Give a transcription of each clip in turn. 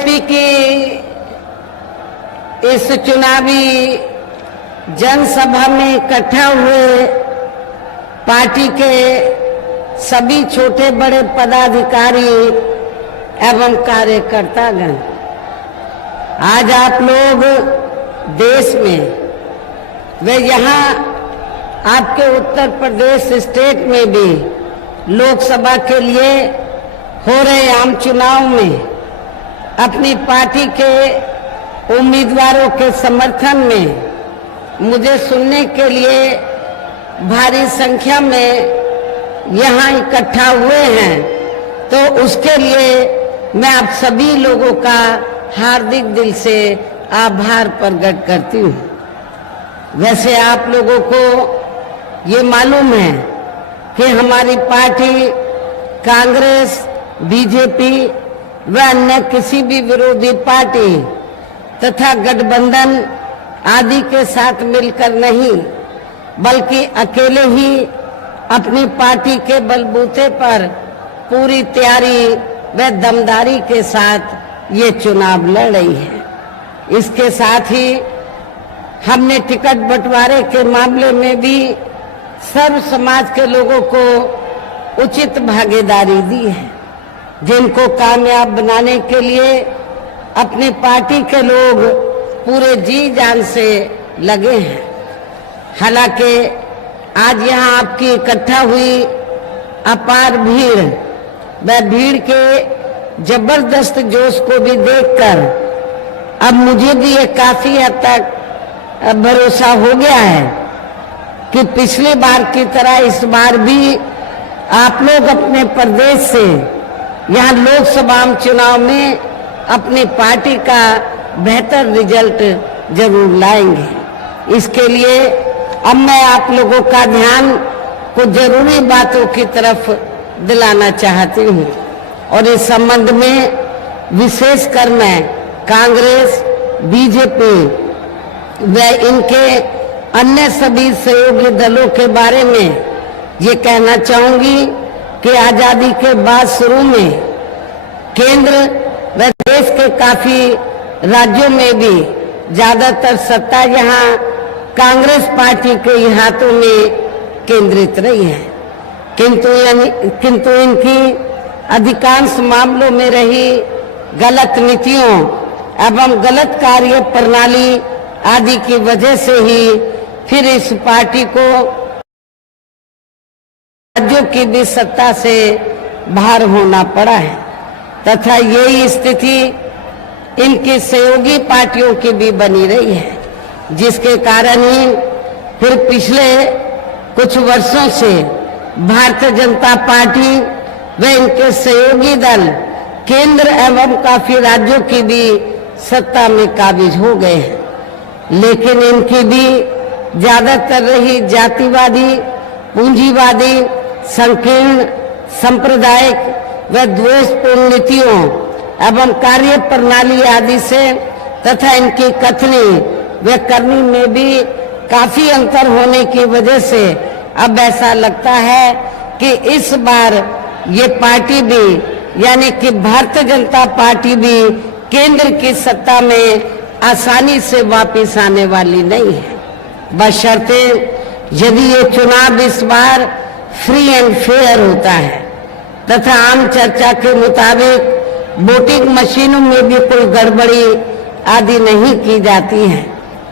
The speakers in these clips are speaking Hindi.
बीएसपी की इस चुनावी जनसभा में इकट्ठा हुए पार्टी के सभी छोटे बड़े पदाधिकारी एवं कार्यकर्तागण, आज आप लोग देश में वे यहाँ आपके उत्तर प्रदेश स्टेट में भी लोकसभा के लिए हो रहे आम चुनाव में अपनी पार्टी के उम्मीदवारों के समर्थन में मुझे सुनने के लिए भारी संख्या में यहाँ इकट्ठा हुए हैं, तो उसके लिए मैं आप सभी लोगों का हार्दिक दिल से आभार प्रकट करती हूँ। वैसे आप लोगों को ये मालूम है कि हमारी पार्टी कांग्रेस, बीजेपी व अन्य किसी भी विरोधी पार्टी तथा गठबंधन आदि के साथ मिलकर नहीं, बल्कि अकेले ही अपनी पार्टी के बलबूते पर पूरी तैयारी व दमदारी के साथ ये चुनाव लड़ रही है। इसके साथ ही हमने टिकट बंटवारे के मामले में भी सर्व समाज के लोगों को उचित भागीदारी दी है, जिनको कामयाब बनाने के लिए अपनी पार्टी के लोग पूरे जी जान से लगे हैं। हालांकि आज यहाँ आपकी इकट्ठा हुई अपार भीड़ व भीड़ के जबरदस्त जोश को भी देखकर अब मुझे भी ये काफी हद तक भरोसा हो गया है कि पिछली बार की तरह इस बार भी आप लोग अपने प्रदेश से यहाँ लोकसभा चुनाव में अपनी पार्टी का बेहतर रिजल्ट जरूर लाएंगे। इसके लिए अब मैं आप लोगों का ध्यान कुछ जरूरी बातों की तरफ दिलाना चाहती हूँ, और इस संबंध में विशेषकर मैं कांग्रेस, बीजेपी व इनके अन्य सभी सहयोगी दलों के बारे में ये कहना चाहूंगी कि आजादी के बाद शुरू में केंद्र व देश के काफी राज्यों में भी ज्यादातर सत्ता यहाँ कांग्रेस पार्टी के हाथों में केंद्रित रही है, किंतु इनकी अधिकांश मामलों में रही गलत नीतियों एवं गलत कार्य प्रणाली आदि की वजह से ही फिर इस पार्टी को राज्यों की भी सत्ता से बाहर होना पड़ा है, तथा यही स्थिति इनकी सहयोगी पार्टियों की भी बनी रही है, जिसके कारण ही फिर पिछले कुछ वर्षों से भारतीय जनता पार्टी व इनके सहयोगी दल केंद्र एवं काफी राज्यों की भी सत्ता में काबिज हो गए हैं। लेकिन इनकी भी ज्यादातर रही जातिवादी, पूंजीवादी, संकीर्ण, सांप्रदायिक व द्वेषपूर्ण नीतियों एवं कार्य प्रणाली आदि से तथा इनकी कथनी व करनी में भी काफी अंतर होने की वजह से अब ऐसा लगता है कि इस बार ये पार्टी भी यानी कि भारतीय जनता पार्टी भी केंद्र की सत्ता में आसानी से वापस आने वाली नहीं है, बशर्ते यदि ये चुनाव इस बार फ्री एंड फेयर होता है तथा आम चर्चा के मुताबिक वोटिंग मशीनों में भी कोई गड़बड़ी आदि नहीं की जाती है।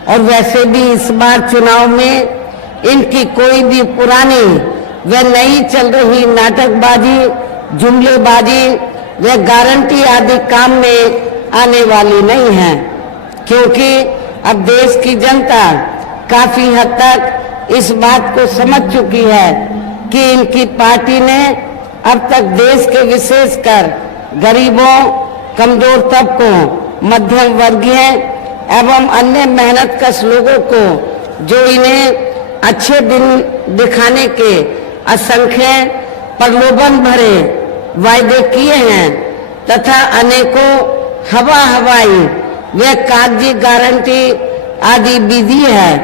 और वैसे भी इस बार चुनाव में इनकी कोई भी पुरानी व नई चल रही नाटकबाजी, जुमलेबाजी व गारंटी आदि काम में आने वाली नहीं है, क्योंकि अब देश की जनता काफी हद तक इस बात को समझ चुकी है कि इनकी पार्टी ने अब तक देश के विशेषकर गरीबों, कमजोर तबकों, मध्यम वर्गीय एवं अन्य मेहनतकश लोगों को जो इन्हें अच्छे दिन दिखाने के असंख्य प्रलोभन भरे वायदे किए हैं तथा अनेकों हवाई व कागजी गारंटी आदि विधि है,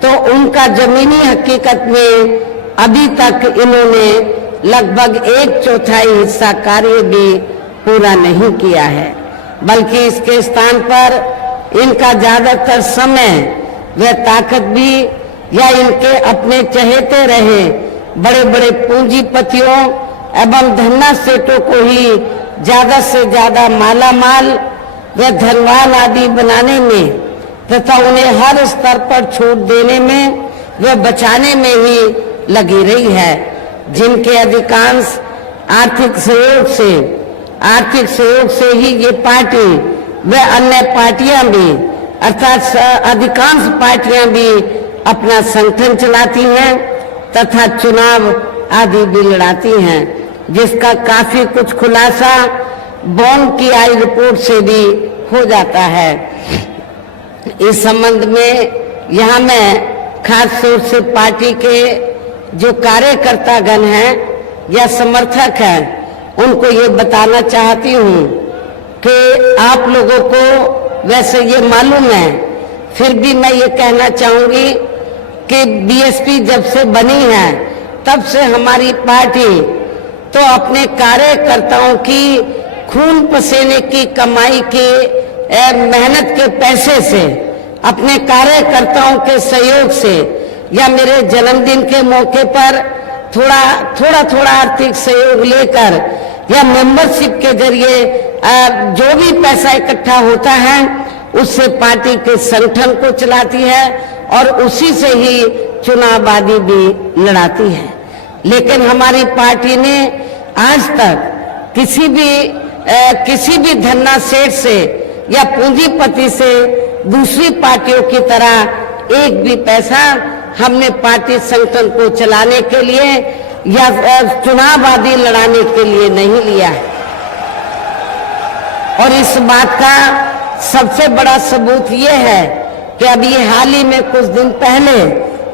तो उनका जमीनी हकीकत में अभी तक इन्होंने लगभग 1/4 हिस्सा कार्य भी पूरा नहीं किया है। बल्कि इसके स्थान पर इनका ज्यादातर समय व ताकत भी या इनके अपने चहेते रहे बड़े बड़े पूंजीपतियों एवं धन्ना सेठों को ही ज्यादा से ज्यादा माला माल व धनवान आदि बनाने में तथा उन्हें हर स्तर पर छूट देने में व बचाने में ही लगी रही है, जिनके अधिकांश आर्थिक सहयोग से ही ये पार्टी व अन्य पार्टियां भी अर्थात अधिकांश पार्टियां भी अपना संगठन चलाती हैं तथा चुनाव आदि भी लड़ाती हैं, जिसका काफी कुछ खुलासा बॉन्ड की आई रिपोर्ट से भी हो जाता है। इस संबंध में यहाँ मैं खास तौर से पार्टी के जो कार्यकर्तागण हैं या समर्थक हैं उनको ये बताना चाहती हूँ कि आप लोगों को वैसे ये मालूम है, फिर भी मैं ये कहना चाहूंगी कि बीएसपी जब से बनी है तब से हमारी पार्टी तो अपने कार्यकर्ताओं की खून पसीने की कमाई की मेहनत के पैसे से, अपने कार्यकर्ताओं के सहयोग से या मेरे जन्मदिन के मौके पर थोड़ा आर्थिक सहयोग लेकर या मेंबरशिप के जरिए जो भी पैसा इकट्ठा होता है उससे पार्टी के संगठन को चलाती है और उसी से ही चुनाव आदि भी लड़ाती है। लेकिन हमारी पार्टी ने आज तक किसी भी धन्ना सेठ से या पूंजीपति से दूसरी पार्टियों की तरह एक भी पैसा हमने पार्टी संगठन को चलाने के लिए या चुनाव आदि लड़ाने के लिए नहीं लिया है। और इस बात का सबसे बड़ा सबूत ये है कि अभी हाल ही में कुछ दिन पहले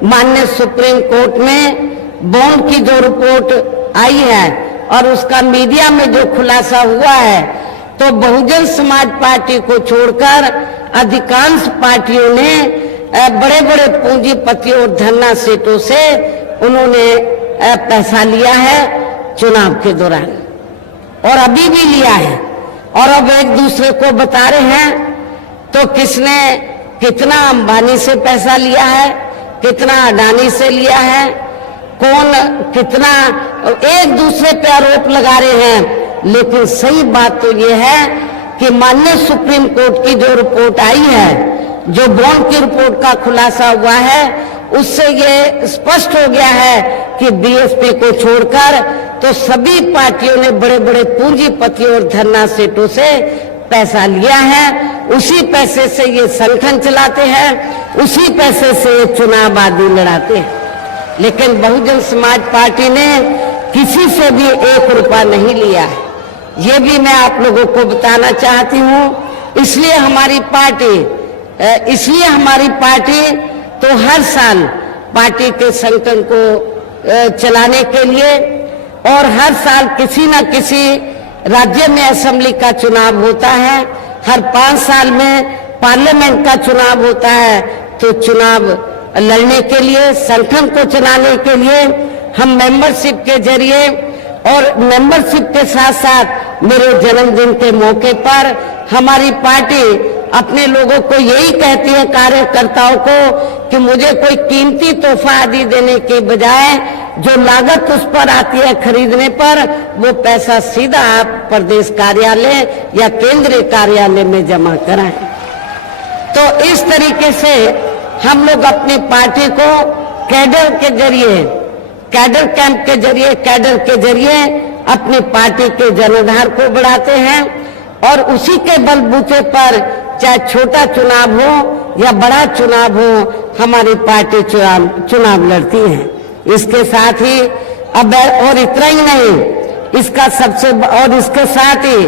माननीय सुप्रीम कोर्ट में बॉन्ड की जो रिपोर्ट आई है और उसका मीडिया में जो खुलासा हुआ है, तो बहुजन समाज पार्टी को छोड़कर अधिकांश पार्टियों ने बड़े बड़े पूंजीपतियों और धन्ना सेठों से उन्होंने पैसा लिया है चुनाव के दौरान और अभी भी लिया है और अब एक दूसरे को बता रहे हैं। तो किसने कितना अंबानी से पैसा लिया है, कितना अडानी से लिया है, कौन कितना एक दूसरे पे आरोप लगा रहे हैं। लेकिन सही बात तो ये है कि माननीय सुप्रीम कोर्ट की जो रिपोर्ट आई है, जो बॉन्ड की रिपोर्ट का खुलासा हुआ है, उससे ये स्पष्ट हो गया है कि बीएसपी को छोड़कर तो सभी पार्टियों ने बड़े बड़े पूंजीपतियों और धन्ना सेठों से पैसा लिया है। उसी पैसे से ये संगठन चलाते हैं, उसी पैसे से ये चुनाव आदि लड़ाते हैं। लेकिन बहुजन समाज पार्टी ने किसी से भी एक रुपया नहीं लिया है, ये भी मैं आप लोगों को बताना चाहती हूँ। इसलिए हमारी पार्टी तो हर साल पार्टी के संगठन को चलाने के लिए और हर साल किसी न किसी राज्य में असेंबली का चुनाव होता है, हर 5 साल में पार्लियामेंट का चुनाव होता है, तो चुनाव लड़ने के लिए, संगठन को चलाने के लिए हम मेंबरशिप के जरिए और मेंबरशिप के साथ साथ मेरे जन्मदिन के मौके पर हमारी पार्टी अपने लोगों को यही कहती है, कार्यकर्ताओं को, कि मुझे कोई कीमती तोहफा आदि देने के बजाय जो लागत उस पर आती है खरीदने पर, वो पैसा सीधा आप प्रदेश कार्यालय या केंद्रीय कार्यालय में जमा कराएं। तो इस तरीके से हम लोग अपनी पार्टी को कैडर के जरिए, कैडर कैंप के जरिए, कैडर के जरिए अपनी पार्टी के जनाधार को बढ़ाते हैं और उसी के बलबूते पर चाहे छोटा चुनाव हो या बड़ा चुनाव हो, हमारी पार्टी चुनाव लड़ती है। इसके साथ ही अब और इतना ही नहीं, इसके साथ ही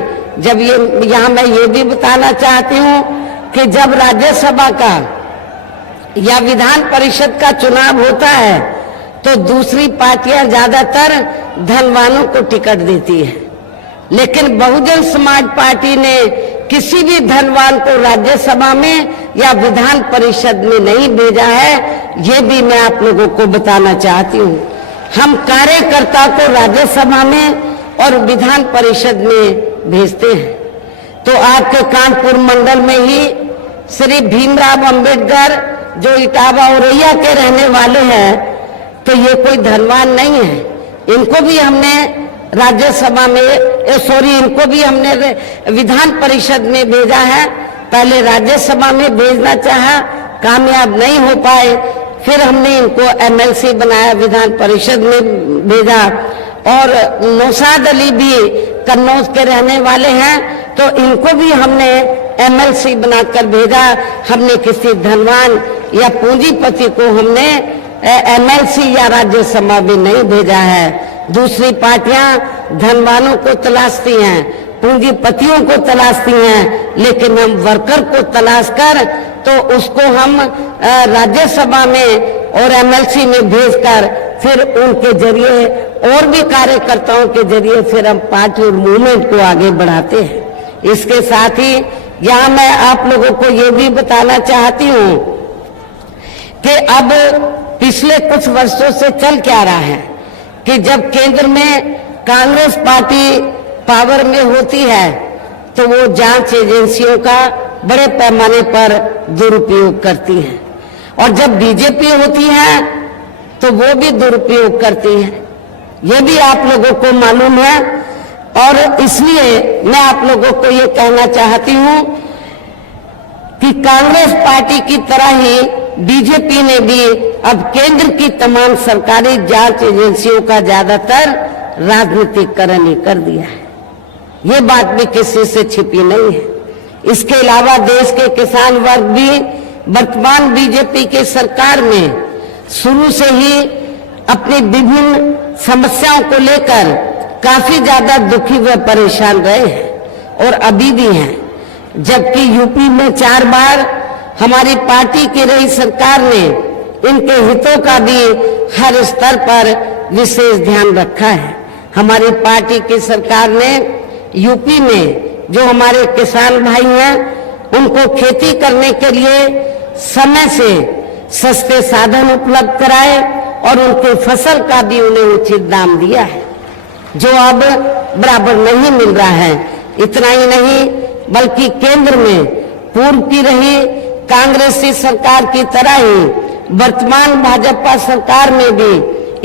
जब यहाँ मैं ये भी बताना चाहती हूँ कि जब राज्यसभा का या विधान परिषद का चुनाव होता है तो दूसरी पार्टियां ज्यादातर धनवानों को टिकट देती है, लेकिन बहुजन समाज पार्टी ने किसी भी धनवान को राज्यसभा में या विधान परिषद में नहीं भेजा है। ये भी मैं आप लोगों को बताना चाहती हूँ। हम कार्यकर्ता को राज्यसभा में और विधान परिषद में भेजते हैं, तो आपके कानपुर मंडल में ही श्री भीमराव अंबेडकर जो इटावा औरैया के रहने वाले हैं, तो ये कोई धनवान नहीं है। इनको भी हमने राज्यसभा में इनको भी हमने विधान परिषद में भेजा है। पहले राज्यसभा में भेजना चाहा, कामयाब नहीं हो पाए, फिर हमने इनको एमएलसी बनाया, विधान परिषद में भेजा। और नौशाद अली भी कन्नौज के रहने वाले हैं, तो इनको भी हमने एमएलसी बनाकर भेजा। हमने किसी धनवान या पूंजीपति को हमने एमएलसी या राज्यसभा भी नहीं भेजा है। दूसरी पार्टियां धनवानों को तलाशती हैं, पूंजीपतियों को तलाशती हैं, लेकिन हम वर्कर को तलाश कर तो उसको हम राज्यसभा में और एमएलसी में भेजकर फिर उनके जरिए और भी कार्यकर्ताओं के जरिए फिर हम पार्टी और मूवमेंट को आगे बढ़ाते हैं। इसके साथ ही यहाँ मैं आप लोगों को ये भी बताना चाहती हूँ कि अब पिछले कुछ वर्षों से चल क्या रहा है कि जब केंद्र में कांग्रेस पार्टी पावर में होती है तो वो जांच एजेंसियों का बड़े पैमाने पर दुरुपयोग करती है, और जब बीजेपी होती है तो वो भी दुरुपयोग करती है। ये भी आप लोगों को मालूम है, और इसलिए मैं आप लोगों को ये कहना चाहती हूँ कि कांग्रेस पार्टी की तरह ही बीजेपी ने भी अब केंद्र की तमाम सरकारी जांच एजेंसियों का ज्यादातर राजनीतिकरण ही कर दिया है। ये बात भी किसी से छिपी नहीं है। इसके अलावा देश के किसान वर्ग भी वर्तमान बीजेपी की सरकार में शुरू से ही अपनी विभिन्न समस्याओं को लेकर काफी ज्यादा दुखी व परेशान रहे हैं और अभी भी हैं। जबकि यूपी में 4 बार हमारी पार्टी की रही सरकार ने इनके हितों का भी हर स्तर पर विशेष ध्यान रखा है। हमारी पार्टी की सरकार ने यूपी में जो हमारे किसान भाई हैं उनको खेती करने के लिए समय से सस्ते साधन उपलब्ध कराए और उनके फसल का भी उन्हें उचित दाम दिया है, जो अब बराबर नहीं मिल रहा है। इतना ही नहीं बल्कि केंद्र में पूर्व की रही कांग्रेसी सरकार की तरह ही वर्तमान भाजपा सरकार में भी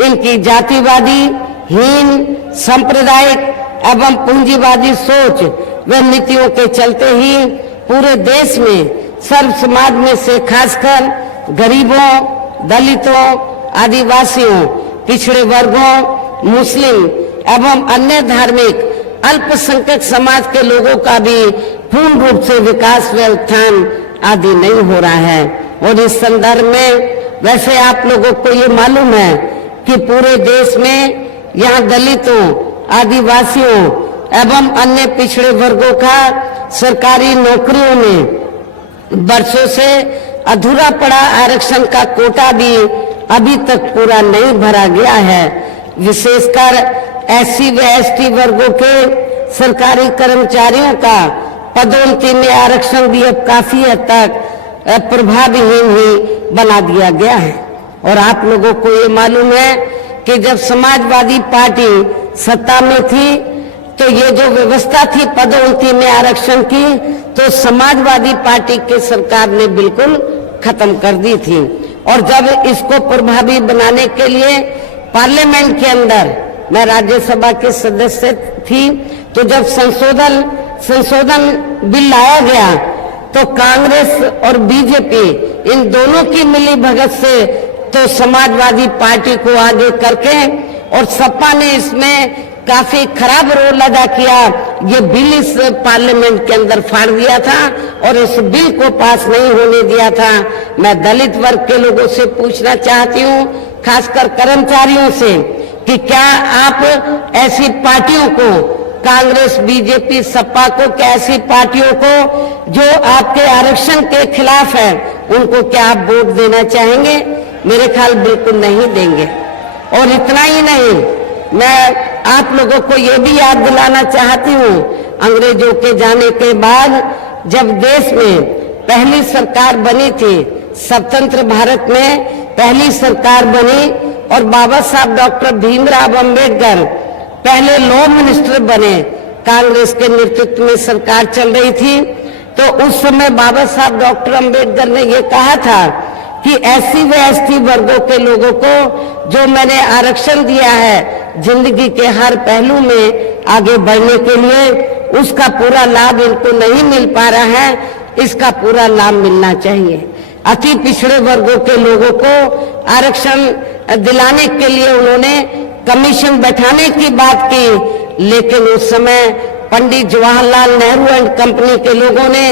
इनकी जातिवादी, हीन, सांप्रदायिक एवं पूंजीवादी सोच व नीतियों के चलते ही पूरे देश में सर्व समाज में से खासकर गरीबों, दलितों, आदिवासियों, पिछड़े वर्गों, मुस्लिम एवं अन्य धार्मिक अल्पसंख्यक समाज के लोगों का भी पूर्ण रूप से विकास व उत्थान आदि नहीं हो रहा है। और इस संदर्भ में वैसे आप लोगों को ये मालूम है कि पूरे देश में यहाँ दलितों, आदिवासियों एवं अन्य पिछड़े वर्गों का सरकारी नौकरियों में वर्षों से अधूरा पड़ा आरक्षण का कोटा भी अभी तक पूरा नहीं भरा गया है। विशेषकर एससी व एसटी वर्गों के सरकारी कर्मचारियों का पदोन्नति में आरक्षण भी अब काफी हद तक प्रभावहीन ही बना दिया गया है। और आप लोगों को ये मालूम है कि जब समाजवादी पार्टी सत्ता में थी तो ये जो व्यवस्था थी पदोन्नति में आरक्षण की, तो समाजवादी पार्टी की सरकार ने बिल्कुल खत्म कर दी थी। और जब इसको प्रभावी बनाने के लिए पार्लियामेंट के अंदर मैं राज्यसभा के सदस्य थी, तो जब संशोधन बिल लाया गया तो कांग्रेस और बीजेपी इन दोनों की मिली भगत से तो समाजवादी पार्टी को आगे करके और सपा ने इसमें काफी खराब रोल अदा किया। ये बिल इस पार्लियामेंट के अंदर फाड़ दिया था और इस बिल को पास नहीं होने दिया था। मैं दलित वर्ग के लोगों से पूछना चाहती हूँ, खासकर कर्मचारियों से, कि क्या आप ऐसी पार्टियों को, कांग्रेस, बीजेपी, सपा को, क्या ऐसी पार्टियों को जो आपके आरक्षण के खिलाफ है उनको क्या आप वोट देना चाहेंगे? मेरे ख्याल बिल्कुल नहीं देंगे। और इतना ही नहीं, मैं आप लोगों को ये भी याद दिलाना चाहती हूँ, अंग्रेजों के जाने के बाद जब देश में पहली सरकार बनी थी, स्वतंत्र भारत में पहली सरकार बनी और बाबा साहब डॉक्टर भीमराव अंबेडकर पहले लॉ मिनिस्टर बने, कांग्रेस के नेतृत्व में सरकार चल रही थी, तो उस समय बाबा साहब डॉक्टर अंबेडकर ने ये कहा था कि एससी व एसटी वर्गों के लोगों को जो मैंने आरक्षण दिया है जिंदगी के हर पहलू में आगे बढ़ने के लिए, उसका पूरा लाभ इनको नहीं मिल पा रहा है, इसका पूरा लाभ मिलना चाहिए। अति पिछड़े वर्गों के लोगों को आरक्षण दिलाने के लिए उन्होंने कमीशन बैठाने की बात की, लेकिन उस समय पंडित जवाहरलाल नेहरू एंड कंपनी के लोगों ने,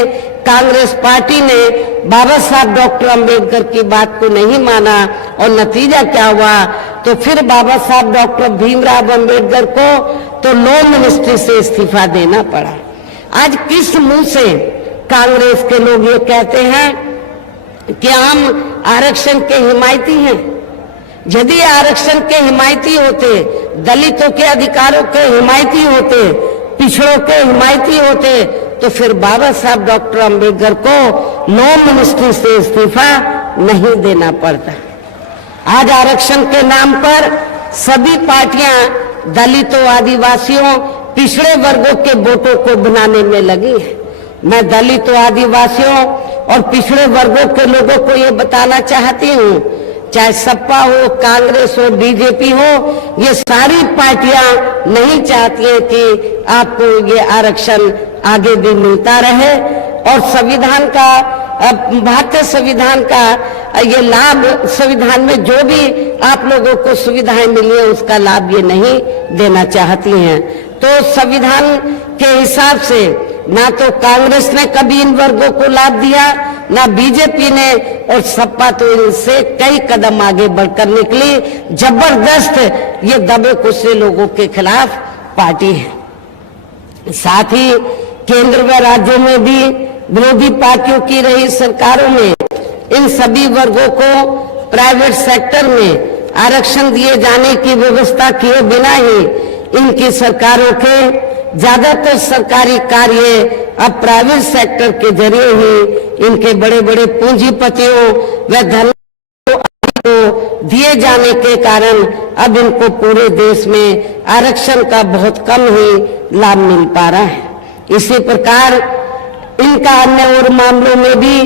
कांग्रेस पार्टी ने बाबा साहब डॉक्टर अंबेडकर की बात को नहीं माना और नतीजा क्या हुआ, तो फिर बाबा साहब डॉक्टर भीमराव अंबेडकर को तो लॉ मिनिस्ट्री से इस्तीफा देना पड़ा। आज किस मुंह से कांग्रेस के लोग ये कहते हैं कि हम आरक्षण के हिमायती हैं? यदि आरक्षण के हिमायती होते, दलितों के अधिकारों के हिमायती होते, पिछड़ों के हिमायती होते, तो फिर बाबा साहब डॉक्टर अंबेडकर को लॉ मिनिस्ट्री से इस्तीफा नहीं देना पड़ता। आज आरक्षण के नाम पर सभी पार्टियां दलितों, आदिवासियों, पिछड़े वर्गों के वोटों को बनाने में लगी है। मैं दलितों, आदिवासियों और पिछड़े वर्गों के लोगों को ये बताना चाहती हूँ, चाहे सपा हो, कांग्रेस हो, बीजेपी हो, ये सारी पार्टियां नहीं चाहती है कि आपको ये आरक्षण आगे भी मिलता रहे और संविधान का, भारतीय संविधान का ये लाभ, संविधान में जो भी आप लोगों को सुविधाएं मिली है उसका लाभ ये नहीं देना चाहती हैं। तो संविधान के हिसाब से ना तो कांग्रेस ने कभी इन वर्गों को लाभ दिया, ना बीजेपी ने, और सपा तो इनसे कई कदम आगे बढ़कर निकली। जबरदस्त ये दबे कुचले लोगों के खिलाफ पार्टी है। साथ ही केंद्र व राज्यों में भी विरोधी पार्टियों की रही सरकारों में इन सभी वर्गों को प्राइवेट सेक्टर में आरक्षण दिए जाने की व्यवस्था किए बिना ही इनकी सरकारों के ज्यादातर सरकारी कार्य अब प्राइवेट सेक्टर के जरिए ही इनके बड़े बड़े पूंजीपतियों व धन को दिए जाने के कारण अब इनको पूरे देश में आरक्षण का बहुत कम ही लाभ मिल पा रहा है। इसी प्रकार इनका अन्य और मामलों में भी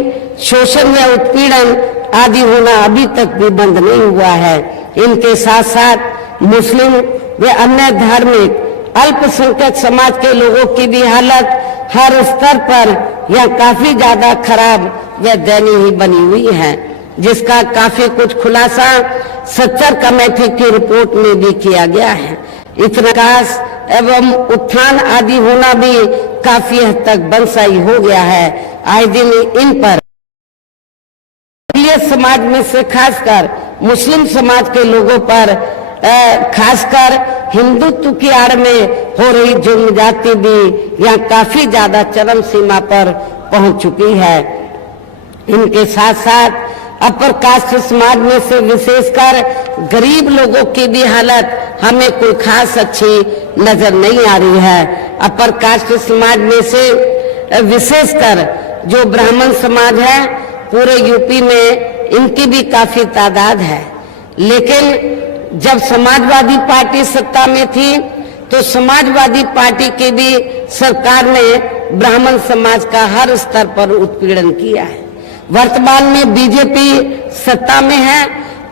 शोषण या उत्पीड़न आदि होना अभी तक भी बंद नहीं हुआ है। इनके साथ साथ मुस्लिम व अन्य धार्मिक अल्पसंख्यक समाज के लोगों की भी हालत हर स्तर पर यह काफी ज्यादा खराब व दयनीय बनी हुई है, जिसका काफी कुछ खुलासा सच्चर कमेटी की रिपोर्ट में भी किया गया है। इतना विकास एवं उत्थान आदि होना भी काफी हद तक बंसाई हो गया है। आए दिन इन पर समाज में से खासकर मुस्लिम समाज के लोगों पर, खासकर हिंदुत्व की आड़ में हो रही जुल्म जाति भी यहाँ काफी ज्यादा चरम सीमा पर पहुंच चुकी है। इनके साथ साथ अपर कास्ट समाज में से विशेषकर गरीब लोगों की भी हालत हमें कोई खास अच्छी नजर नहीं आ रही है। अपर कास्ट समाज में से विशेषकर जो ब्राह्मण समाज है, पूरे यूपी में इनकी भी काफी तादाद है। लेकिन जब समाजवादी पार्टी सत्ता में थी तो समाजवादी पार्टी की भी सरकार ने ब्राह्मण समाज का हर स्तर पर उत्पीड़न किया है। वर्तमान में बीजेपी सत्ता में है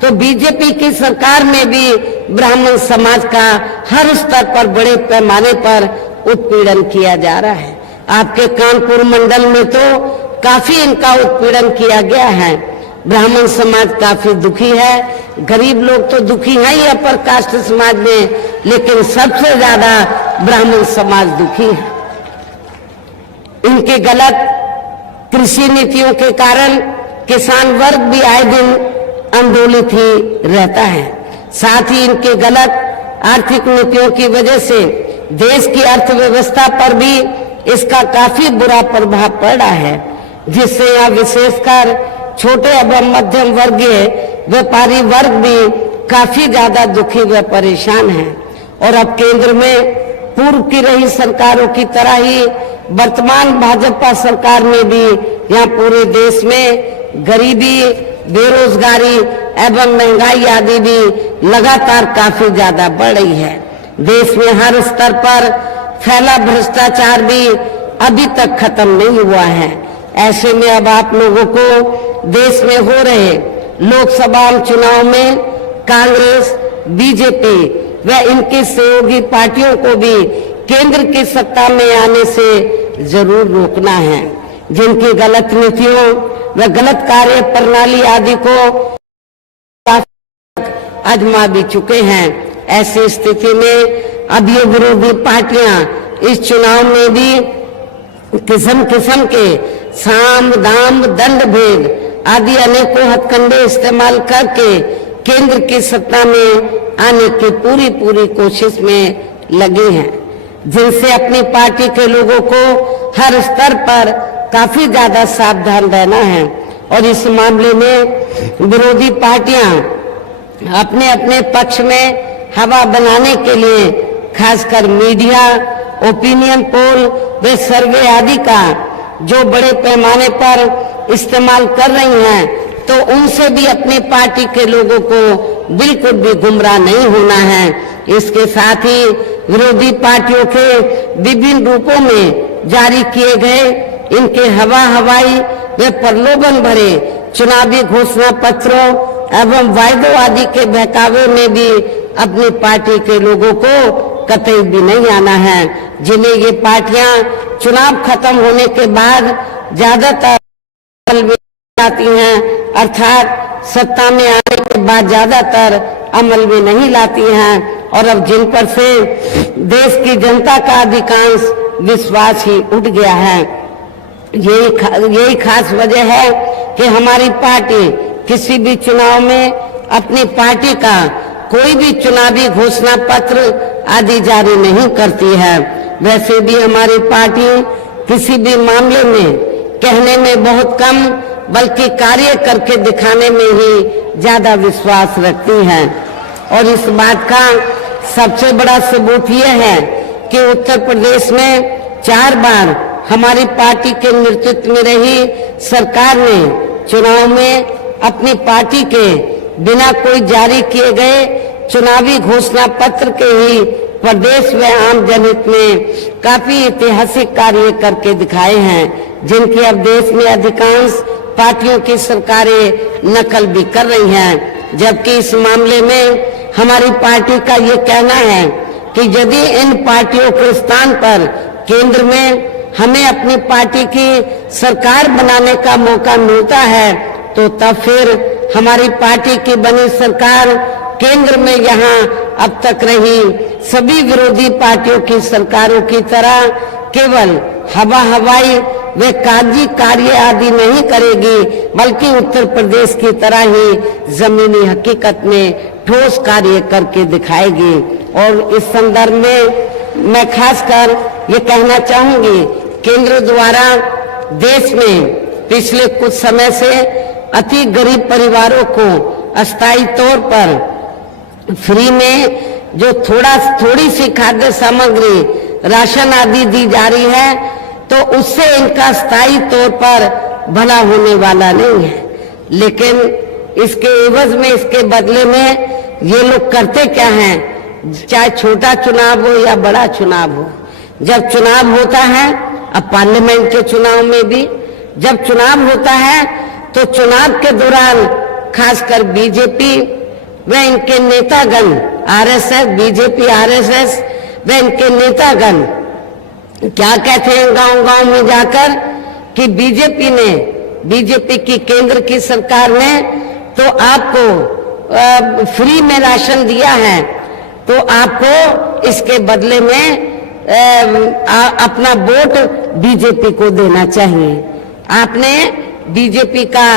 तो बीजेपी की सरकार में भी ब्राह्मण समाज का हर स्तर पर बड़े पैमाने पर उत्पीड़न किया जा रहा है। आपके कानपुर मंडल में तो काफी इनका उत्पीड़न किया गया है। ब्राह्मण समाज काफी दुखी है, गरीब लोग तो दुखी है ही अपर कास्ट समाज में, लेकिन सबसे ज्यादा ब्राह्मण समाज दुखी है। इनके गलत कृषि नीतियों के कारण किसान वर्ग भी आए दिन आंदोलित ही रहता है। साथ ही इनके गलत आर्थिक नीतियों की वजह से देश की अर्थव्यवस्था पर भी इसका काफी बुरा प्रभाव पड़ रहा है, जिससे यहाँ विशेषकर छोटे एवं मध्यम वर्गीय व्यापारी वर्ग भी काफी ज्यादा दुखी व परेशान है। और अब केंद्र में पूर्व की रही सरकारों की तरह ही वर्तमान भाजपा सरकार में भी यहाँ पूरे देश में गरीबी, बेरोजगारी एवं महंगाई आदि भी लगातार काफी ज्यादा बढ़ रही है। देश में हर स्तर पर फैला भ्रष्टाचार भी अभी तक खत्म नहीं हुआ है। ऐसे में अब आप लोगों को देश में हो रहे लोकसभा चुनाव में कांग्रेस, बीजेपी व इनकी सहयोगी पार्टियों को भी केंद्र की सत्ता में आने से जरूर रोकना है। जिनकी गलत नीतियों व गलत कार्य प्रणाली आदि को आजमा भी चुके हैं। ऐसी स्थिति में अब ये विरोधी पार्टियां इस चुनाव में भी किस्म किस्म के साम दाम दंड भेद आदि अनेकों हथकंडे इस्तेमाल करके केंद्र की सत्ता में आने की पूरी कोशिश में लगे हैं, जिनसे अपनी पार्टी के लोगों को हर स्तर पर काफी ज्यादा सावधान रहना है। और इस मामले में विरोधी पार्टियां अपने अपने पक्ष में हवा बनाने के लिए खासकर मीडिया, ओपिनियन पोल व सर्वे आदि का जो बड़े पैमाने पर इस्तेमाल कर रही हैं, तो उनसे भी अपनी पार्टी के लोगों को बिल्कुल भी गुमराह नहीं होना है। इसके साथ ही विरोधी पार्टियों के विभिन्न रूपों में जारी किए गए इनके हवाई व प्रलोभन भरे चुनावी घोषणा पत्रों एवं वायदों आदि के बहकावे में भी अपनी पार्टी के लोगों को कतई भी नहीं आना है, जिन्हें ये पार्टियां चुनाव खत्म होने के बाद ज्यादातर आती हैं, अर्थात सत्ता में आने के बाद ज्यादातर अमल में नहीं लाती हैं। और अब जिन पर से देश की जनता का अधिकांश विश्वास ही उठ गया है। यही खास वजह है कि हमारी पार्टी किसी भी चुनाव में अपनी पार्टी का कोई भी चुनावी घोषणा पत्र आदि जारी नहीं करती है। वैसे भी हमारी पार्टी किसी भी मामले में कहने में बहुत कम बल्कि कार्य करके दिखाने में ही ज्यादा विश्वास रखती है। और इस बात का सबसे बड़ा सबूत यह है कि उत्तर प्रदेश में 4 बार हमारी पार्टी के नेतृत्व में रही सरकार ने चुनाव में अपनी पार्टी के बिना कोई जारी किए गए चुनावी घोषणा पत्र के ही प्रदेश व आम जनहित में काफी ऐतिहासिक कार्य करके दिखाए हैं, जिनकी अब देश में अधिकांश पार्टियों की सरकारें नकल भी कर रही हैं। जबकि इस मामले में हमारी पार्टी का ये कहना है कि यदि इन पार्टियों के स्थान पर केंद्र में हमें अपनी पार्टी की सरकार बनाने का मौका मिलता है, तो तब फिर हमारी पार्टी की बनी सरकार केंद्र में यहाँ अब तक रही सभी विरोधी पार्टियों की सरकारों की तरह केवल हवाई वे कागजी कार्य आदि नहीं करेगी, बल्कि उत्तर प्रदेश की तरह ही जमीनी हकीकत में ठोस कार्य करके दिखाएगी। और इस संदर्भ में मैं खासकर ये कहना चाहूंगी, केंद्र द्वारा देश में पिछले कुछ समय से अति गरीब परिवारों को अस्थायी तौर पर फ्री में जो थोड़ी सी खाद्य सामग्री, राशन आदि दी जा रही है, तो उससे इनका स्थायी तौर पर भला होने वाला नहीं है। लेकिन इसके एवज में, इसके बदले में ये लोग करते क्या हैं, चाहे छोटा चुनाव हो या बड़ा चुनाव हो, जब चुनाव होता है, अब पार्लियामेंट के चुनाव में भी जब चुनाव होता है, तो चुनाव के दौरान खासकर बीजेपी व इनके नेतागण, आरएसएस, बीजेपी, आरएसएस व इनके नेतागण क्या कहते हैं गांव-गांव में जाकर कि बीजेपी की केंद्र की सरकार ने तो आपको फ्री में राशन दिया है, तो आपको इसके बदले में अपना वोट बीजेपी को देना चाहिए। आपने बीजेपी का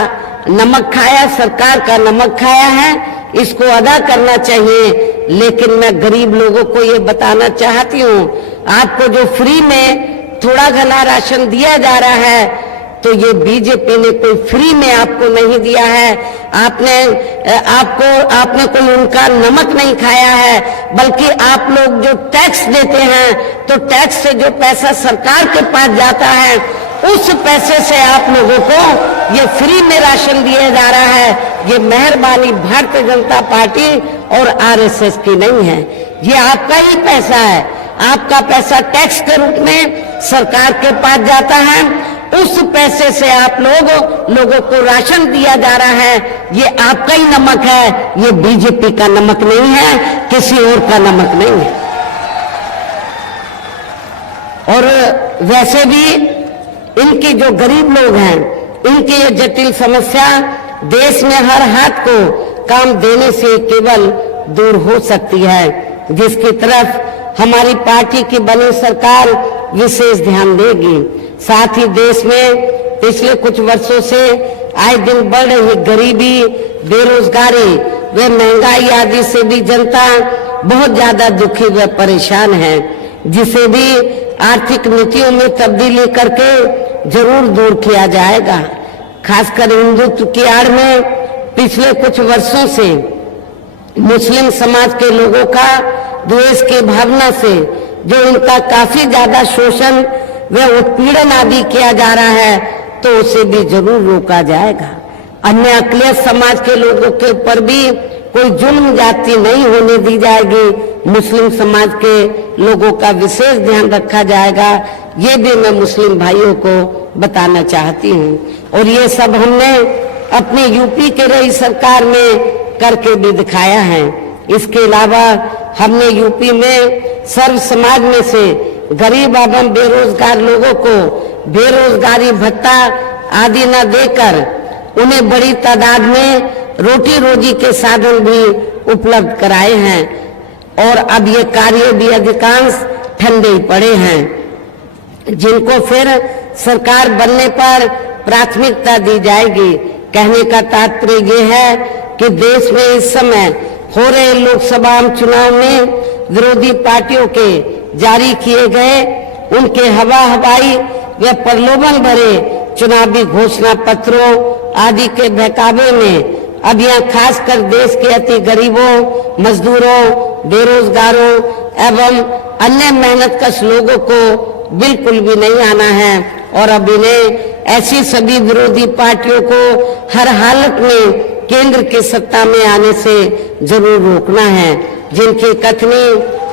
नमक खाया, सरकार का नमक खाया है, इसको अदा करना चाहिए। लेकिन मैं गरीब लोगों को ये बताना चाहती हूँ, आपको जो फ्री में थोड़ा घना राशन दिया जा रहा है, तो ये बीजेपी ने कोई फ्री में आपको नहीं दिया है। आपने कोई उनका नमक नहीं खाया है, बल्कि आप लोग जो टैक्स देते हैं, तो टैक्स से जो पैसा सरकार के पास जाता है, उस पैसे से आप लोगों को ये फ्री में राशन दिया जा रहा है। ये मेहरबानी भारतीय जनता पार्टी और आरएसएस की नहीं है, ये आपका ही पैसा है। आपका पैसा टैक्स के रूप में सरकार के पास जाता है, उस पैसे से आप लोगों को राशन दिया जा रहा है। ये आपका ही नमक है, ये बीजेपी का नमक नहीं है, किसी और का नमक नहीं है। और वैसे भी इनके जो गरीब लोग हैं, इनकी ये जटिल समस्या देश में हर हाथ को काम देने से केवल दूर हो सकती है, जिसकी तरफ हमारी पार्टी की बनी सरकार विशेष ध्यान देगी। साथ ही देश में पिछले कुछ वर्षों से आए दिन बढ़ रही गरीबी, बेरोजगारी व महंगाई आदि से भी जनता बहुत ज्यादा दुखी व परेशान है, जिसे भी आर्थिक नीतियों में तब्दीली करके जरूर दूर किया जाएगा। खासकर हिंदुत्व की आड़ में पिछले कुछ वर्षों से मुस्लिम समाज के लोगों का द्वेष की भावना से जो इनका काफी ज्यादा शोषण व उत्पीड़न आदि किया जा रहा है, तो उसे भी जरूर रोका जाएगा। अन्य अकलियत समाज के लोगों के ऊपर भी कोई जुल्म जाति नहीं होने दी जाएगी। मुस्लिम समाज के लोगों का विशेष ध्यान रखा जाएगा, ये भी मैं मुस्लिम भाइयों को बताना चाहती हूँ। और ये सब हमने अपने यूपी के रही सरकार में करके भी दिखाया है। इसके अलावा हमने यूपी में सर्व समाज में से गरीब एवं बेरोजगार लोगों को बेरोजगारी भत्ता आदि न देकर उन्हें बड़ी तादाद में रोटी रोजी के साधन भी उपलब्ध कराए हैं। और अब ये कार्य भी अधिकांश ठंडे ही पड़े हैं, जिनको फिर सरकार बनने पर प्राथमिकता दी जाएगी। कहने का तात्पर्य ये है कि देश में इस समय हो रहे लोकसभा चुनाव में विरोधी पार्टियों के जारी किए गए उनके हवाई व प्रलोभन भरे चुनावी घोषणा पत्रों आदि के बहकावे में अब यहाँ खासकर देश के अति गरीबों, मजदूरों, बेरोजगारों एवं अन्य मेहनतकश लोगों को बिल्कुल भी नहीं आना है। और अब इन्हें ऐसी सभी विरोधी पार्टियों को हर हालत में केंद्र की सत्ता में आने से जरूर रोकना है, जिनकी कथनी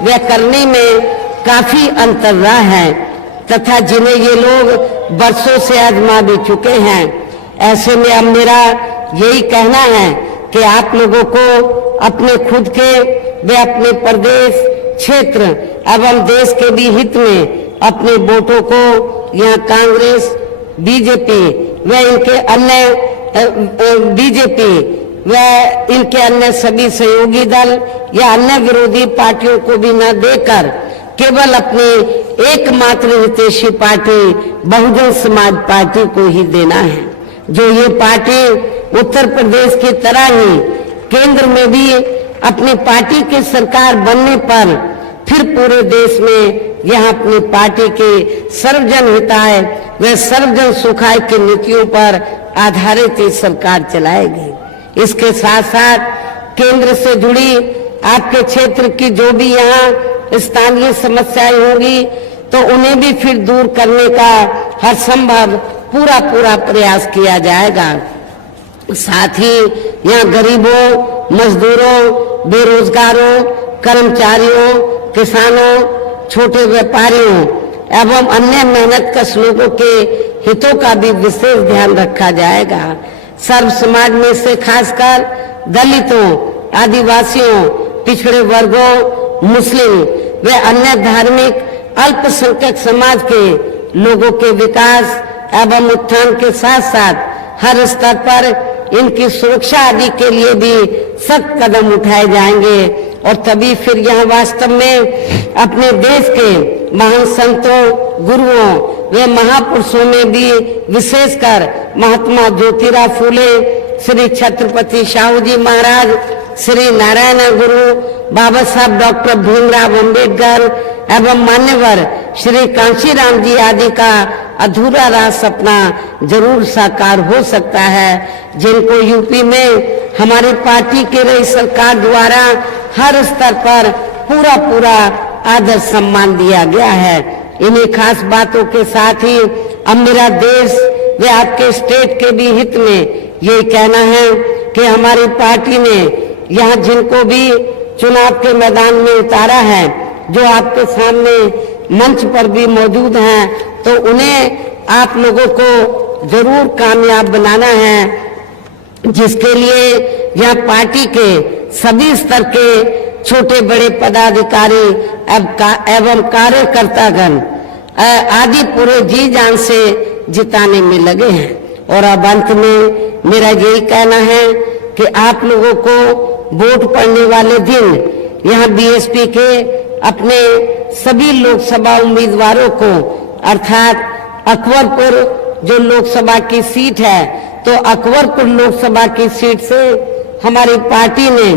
व करने में काफी अंतर रहा है तथा जिन्हें ये लोग बरसों से आजमा भी चुके हैं। ऐसे में अब मेरा यही कहना है कि आप लोगों को अपने खुद के व अपने प्रदेश, क्षेत्र एवं देश के भी हित में अपने वोटों को यहाँ कांग्रेस, बीजेपी व इनके अन्य सभी सहयोगी दल या अन्य विरोधी पार्टियों को भी न देकर केवल अपनी एकमात्र हितैषी पार्टी बहुजन समाज पार्टी को ही देना है, जो ये पार्टी उत्तर प्रदेश की तरह ही केंद्र में भी अपनी पार्टी की सरकार बनने पर फिर पूरे देश में यह अपनी पार्टी के सर्वजन हिताय व सर्वजन सुखाय की नीतियों पर आधारित ही सरकार चलाएगी। इसके साथ साथ केंद्र से जुड़ी आपके क्षेत्र की जो भी यहाँ स्थानीय समस्याएं होंगी तो उन्हें भी फिर दूर करने का हर संभव पूरा प्रयास किया जाएगा। साथ ही यहाँ गरीबों, मजदूरों, बेरोजगारों, कर्मचारियों, किसानों, छोटे व्यापारियों एवं अन्य मेहनतकश लोगों के हितों का भी विशेष ध्यान रखा जाएगा। सर्व समाज में से खासकर दलितों, आदिवासियों, पिछड़े वर्गों, मुस्लिम व अन्य धार्मिक अल्पसंख्यक समाज के लोगों के विकास एवं उत्थान के साथ साथ हर स्तर पर इनकी सुरक्षा आदि के लिए भी सख्त कदम उठाए जाएंगे। और तभी फिर यहाँ वास्तव में अपने देश के महान संतों, गुरुओं व महापुरुषों में भी विशेषकर महात्मा ज्योतिराव फूले, श्री छत्रपति शाहू जी महाराज, श्री नारायण गुरु, बाबा साहब डॉक्टर भीमराव अंबेडकर एवं मान्यवर श्री कांशीराम जी आदि का अधूरा रहा सपना जरूर साकार हो सकता है, जिनको यूपी में हमारी पार्टी के रही सरकार द्वारा हर स्तर पर पूरा आदर सम्मान दिया गया है। इन्हीं खास बातों के साथ ही अब मेरा देश व आपके स्टेट के भी हित में ये कहना है कि हमारी पार्टी ने यहाँ जिनको भी चुनाव के मैदान में उतारा है जो आपके सामने मंच पर भी मौजूद हैं, तो उन्हें आप लोगों को जरूर कामयाब बनाना है, जिसके लिए यह पार्टी के सभी स्तर के छोटे बड़े पदाधिकारी एवं कार्यकर्तागण आदि पूरे जी जान से जिताने में लगे हैं। और अब अंत में मेरा यही कहना है कि आप लोगों को वोट पड़ने वाले दिन यहाँ बीएसपी के अपने सभी लोकसभा उम्मीदवारों को, अर्थात अकबरपुर जो लोकसभा की सीट है, तो अकबरपुर लोकसभा की सीट से हमारी पार्टी ने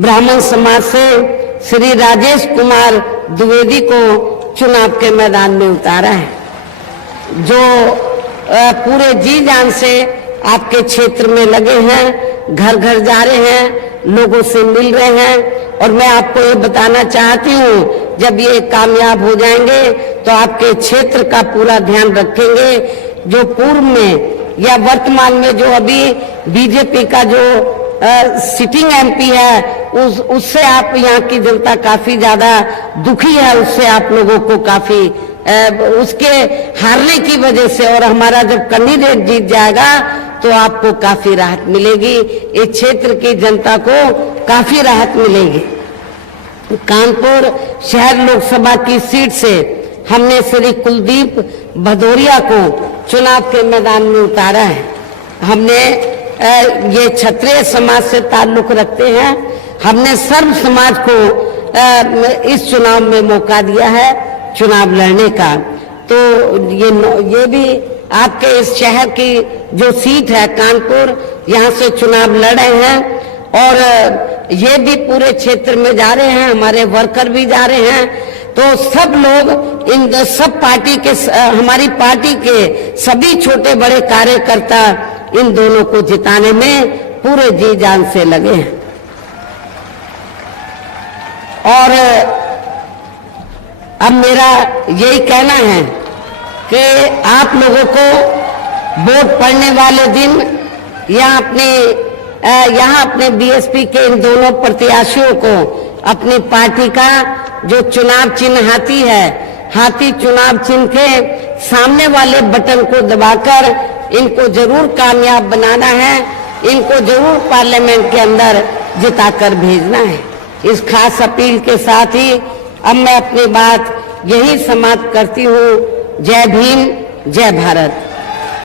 ब्राह्मण समाज से श्री राजेश कुमार द्विवेदी को चुनाव के मैदान में उतारा है, जो पूरे जी जान से आपके क्षेत्र में लगे हैं, घर घर जा रहे हैं, लोगों से मिल रहे हैं। और मैं आपको ये बताना चाहती हूँ, जब ये कामयाब हो जाएंगे तो आपके क्षेत्र का पूरा ध्यान रखेंगे। जो पूर्व में या वर्तमान में जो अभी बीजेपी का जो सिटिंग एमपी है, उससे आप यहाँ की जनता काफी ज्यादा दुखी है, उससे आप लोगों को काफी उसके हारने की वजह से, और हमारा जब कैंडिडेट जीत जाएगा तो आपको काफी राहत मिलेगी, इस क्षेत्र की जनता को काफी राहत मिलेगी। कानपुर शहर लोकसभा की सीट से हमने श्री कुलदीप भदौरिया को चुनाव के मैदान में उतारा है। हमने ये क्षत्रिय समाज से ताल्लुक रखते हैं, हमने सर्व समाज को इस चुनाव में मौका दिया है चुनाव लड़ने का। तो ये भी आपके इस शहर की जो सीट है कानपुर, यहाँ से चुनाव लड़ रहे हैं, और ये भी पूरे क्षेत्र में जा रहे हैं, हमारे वर्कर भी जा रहे हैं। तो सब लोग इन सब पार्टी के, हमारी पार्टी के सभी छोटे बड़े कार्यकर्ता इन दोनों को जिताने में पूरे जी जान से लगे हैं। और अब मेरा यही कहना है कि आप लोगों को वोट पड़ने वाले दिन यहाँ अपने बीएसपी के इन दोनों प्रत्याशियों को अपनी पार्टी का जो चुनाव चिन्ह हाथी है, हाथी चुनाव चिन्ह के सामने वाले बटन को दबाकर इनको जरूर कामयाब बनाना है, इनको जरूर पार्लियामेंट के अंदर जिताकर भेजना है। इस खास अपील के साथ ही अब मैं अपनी बात यही समाप्त करती हूँ। जय भीम, जय भारत।